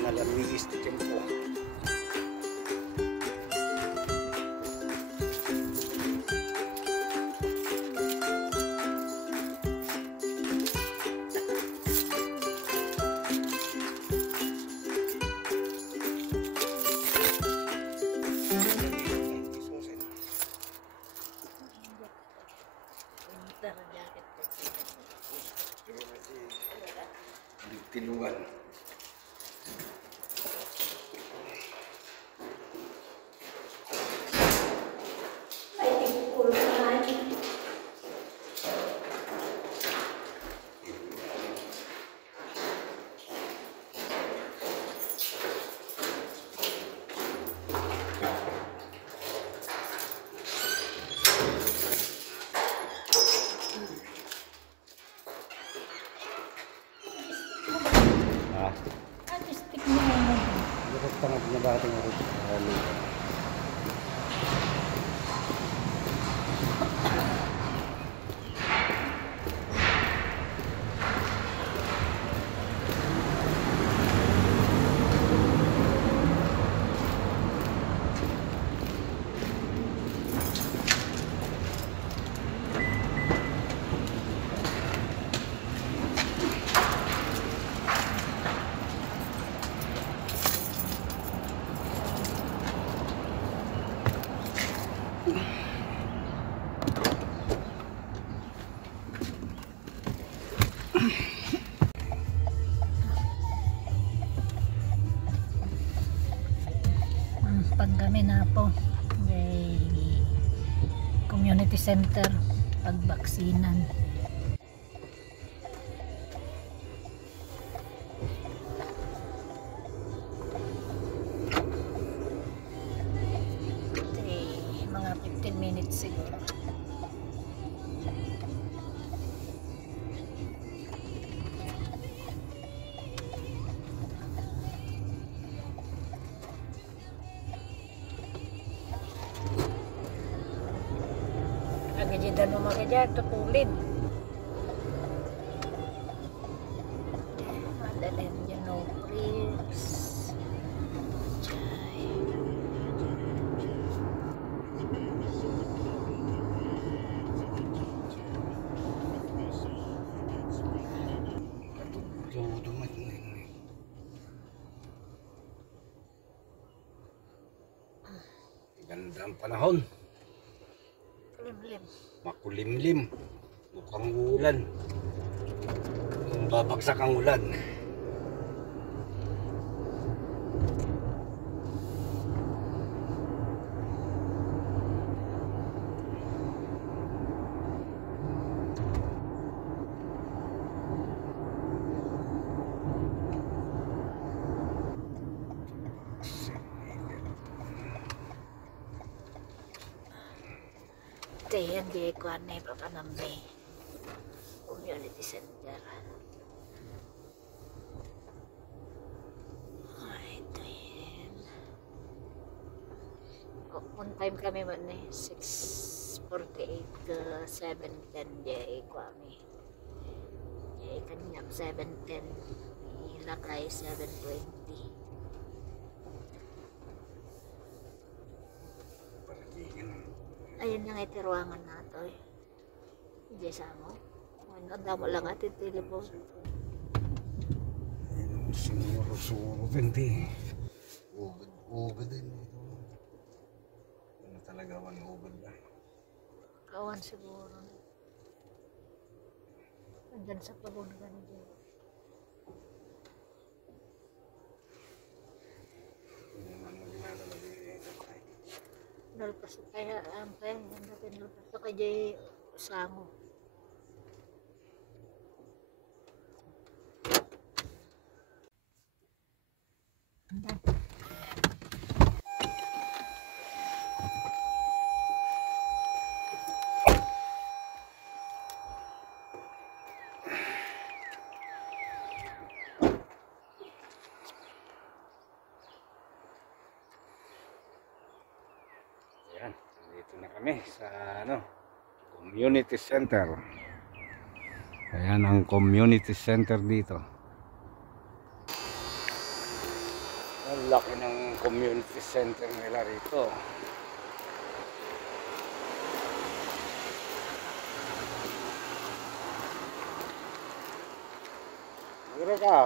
Malamig este tiempo. Tiluan. Tengah penyebab tengah lalu. Pag kami na po may community center pagbaksinan. Mga 15 minutes siguro. Agajidan mo makajad, tutulid. Madalhin dyan, no bricks. Chay. Ganda ang panahon. Limlim. Makulimlim. Mukhang ulan. Babagsak ang ulan. Yan di kuan ni Papanambi Community Center. Ito yan. On time kami man ni 6:48 ke 7:10 di kuami. Di kanyang 7:10 ilakay 7:20. Ayun yung iti ruangan nato eh. Hindi samo. Ang damo lang at yung telepon. Ayun, sumuro-suro hindi. Ugad din. Ano talaga ang ugad na. Kawan siguro. Andyan sa pabungan niya. Nalpas kaya ang kaya natin nalpas sa kaya sango. Dito na kami sa community center. Ayan ang community center dito. Laki ng community center nila rito. Ure ka.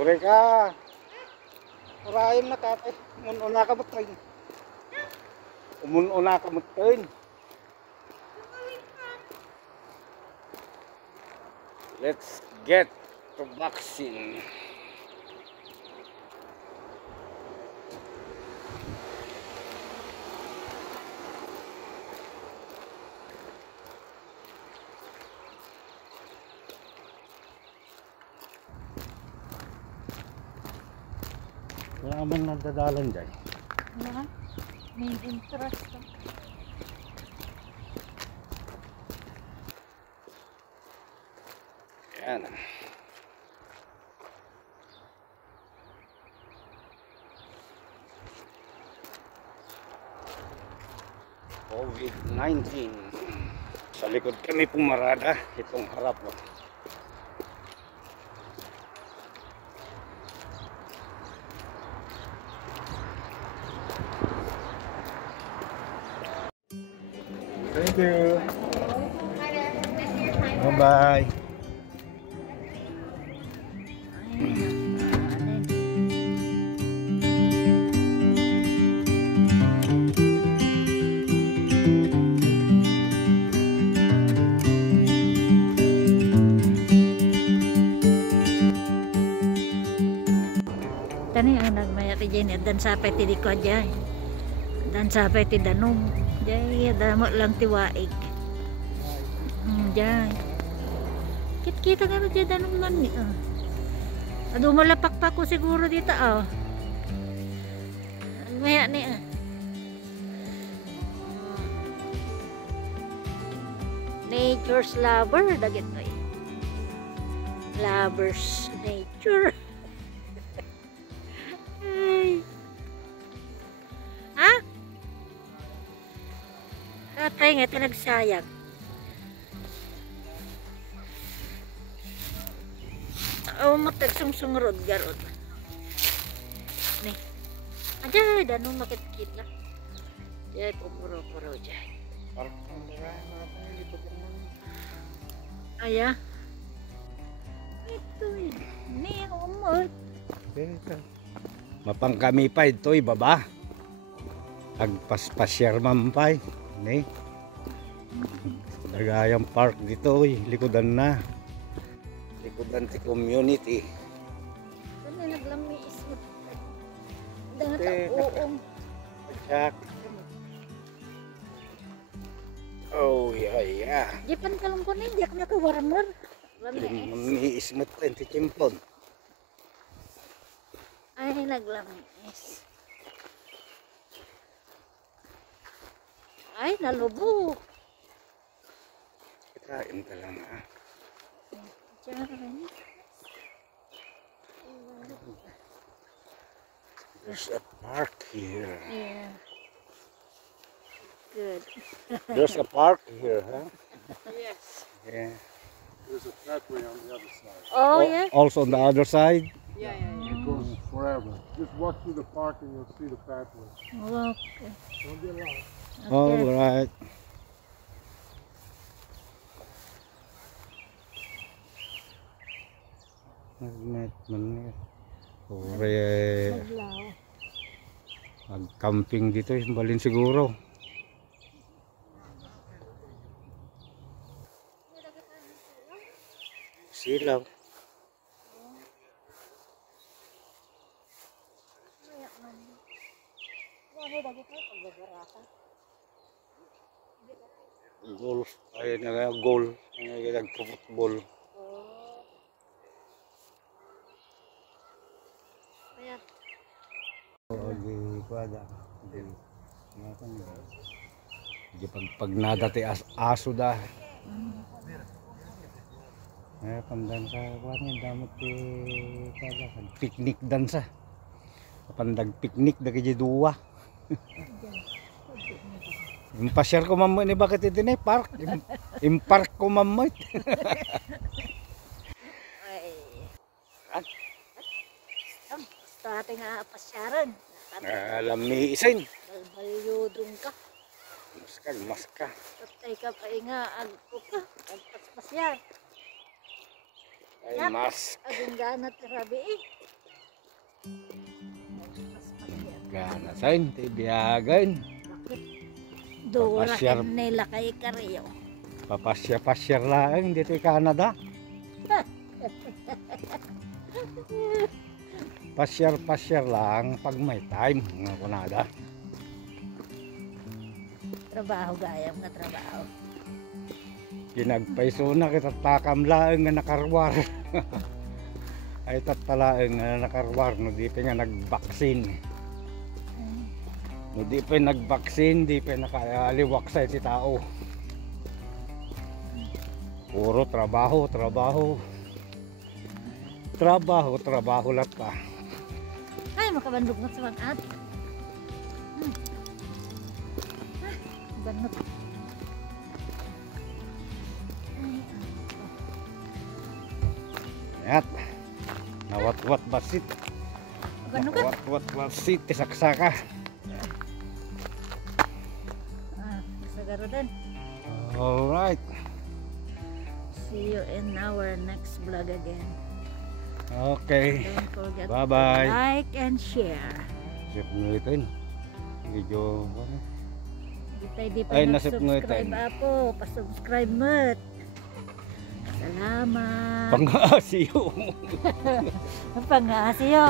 Ure ka. Urayan na tatay. Umununa ka mo tayo. Umununa ka mo tayo. Let's get to boxing. Wala man nadadalan dyan. Yan. May interest. Yan. COVID-19. Sa likod kami pumarada. Itong harap. Thank you. Bye-bye. Tani ang nagmaya ti Jenny dan sapay ti di ko dyan. Dan sapay ti danom. Dyan, damo lang ti waig. Dyan. Kit-kita nga dyan danom man ni. Ado malapak pa ko siguro dito. Maya ni. Nature's lover. Dagit mo eh. Lovers nature. Ay. Ha? Tatay nga ito nagsayag. Matag sungsung-rod garod. Nih. Aja danong makit-kita. Jay pumuro-puro jay. Parang Aya. Ito eh. Ni umot. Mapang kami pa ito baba. Agpaspasyar mampay. Ni. Dagayang park dito likodan na. Likodan ti community. Ano naglamis mo? Dengan Eh, uong. Check. Oh yeah. Di pan kalong ko na hindi ako nakawarmer. Mamiismot ko yung tichimpon. Ay naglamis. Ay nalubo. Kain ka lang ha. There's a park here. Yeah. Good. There's a park here, huh? Yes. Yeah. There's a pathway on the other side. Oh yeah. Also on the other side. Yeah. It goes forever. Just walk through the park and you'll see the pathway. Okay. Don't get lost. All Okay. right. Nagmet man niya. Ore Maglaw. mag-camping dito, balin siguro. Silaw. Golf, ay nag-goal, nag-football. Kaya Oo, di kuada. Di pag nada ti aso da. Pandan sa kuan ni damot ti kuada, picnic dansa. Pandag picnic dagiti duwa. Impasyar ko mamoy ni bakit iti ni park. Impark ko mamoy. ay. ito ating pasyaran. Alam ni isin. Balbalyudong ka. Maska. Patay ka pa nga. Agpo ka. Agpaspasyan. Ay Yak. mas. Agong gana tirabi eh. Agpaspasyan. Gana sain. Tibiyagan. Bakit? Dura Papasyar. nila kay Karyo. Papasya-pasyar lang dito sa Canada. Pasyar-pasyar lang pag may time nga kunada. Trabaho gayam nga trabaho. Ginagpaiso na kita takam lang nga nakarwar. Ay tatalaang nga nakarwar no di pa nga nagbaksin. No di pa nagbaksin, di pa nakaliwak sa iti tao. Puro trabaho lahat pa. Ay, makabandog na sa mga at. Bandog. At nawat-wat basit. Bandog ka. Nawat-wat basit tisaksaka. Sa garudan. Alright. See you in our next vlog again. Okay. Don't forget Bye-bye. to like and share. Sip ngulitin. Video. Di pa Ay, nasip nag-subscribe ngulitin. ako. Pa-subscribe mo. Salamat. Pang-asiyo. Pang-asyo.